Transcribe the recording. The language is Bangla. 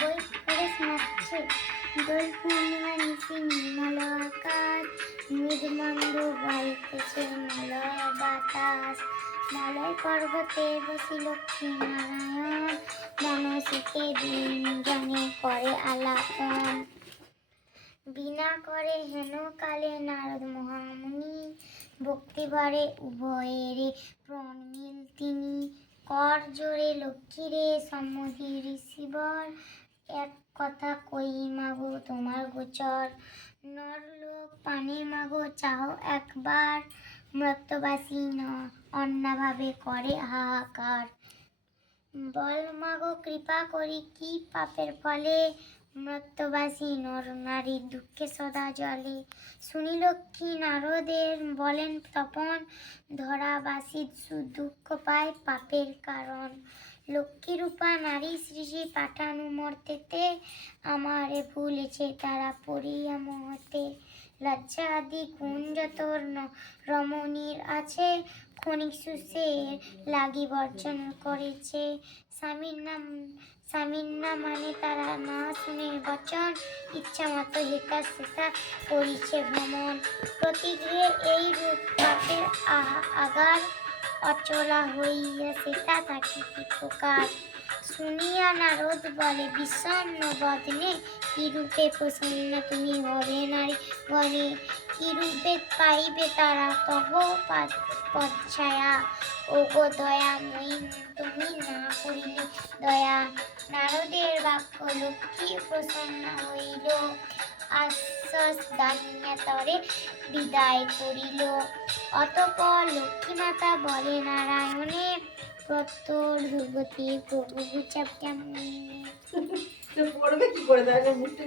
বই পড়ে শোনাচ্ছে। দোল পূর্ণিমা নিশি নির্মল আকাশ, মৃদুমন্দ বাড়িতেছে মলয় বাতাস। মলয় পর্বতে বসি লক্ষ্মী নারায়ণ, মনসিকে দিন জনে করে আলাপন। বিনা করে হেন কালে নারদ মহামুনি, ভক্তিভরে উভয়েরে প্রণমিল তিনি। কর জোরে লক্ষ্মীরে সম্মতি ঋষিবর, এক কথা কই মাগো তোমার গোচর। নরলোক পানে মাগো চাও একবার, মর্ত্যবাসী অন্নাভাবে করে হাহাকার। বল মাগো কৃপা করি কি পাপের ফলে, মর্ত্যবাসী নর নারীর দুঃখে সদা জলে। শুনি লক্ষ্মী নারদের বলেন তপন, ধরাবাসী দুঃখ পায় পাপের কারণ। লক্ষ্মী রূপা নারী সৃষ্টি পাঠানু মর্তেতে, আমারে ভুলেছে তারা পড়িয়া মহতে। লজ্জা আদি গুণ যত রমণীর আছে, ক্ষণিক সুখের লাগি বর্জন করেছে। স্বামীর না মানে তারা না শুনে বচন, ইচ্ছা মতো হেতা সেতা করিছে ভ্রমণ। প্রতিগৃহে এই রূপ পাপের আগার, অচলা হইয়া সেটা থাকি কি প্রকার। শুনিয়া নারদ বলে বিষণ্ণ বদনে, কি রূপে প্রসন্ন তুমি হবে নারী গণে। কি রূপে পাইবে তারা তব পদছায়া, ওগো দয়াময়ী তুমি না করিলে দয়া। নারদের বাক্য লক্ষ্মী প্রসন্ন হইল, আশ্বাস দানিয়া তরে বিদায় করিল। অতঃপর লক্ষ্মী মাতা বলে নারায়ণে, প্রত্যর দুর্গতি প্রভু বুঝাব কেমন। পড়বে কি করে তাহলে মুখটা